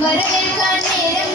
Vara Vilka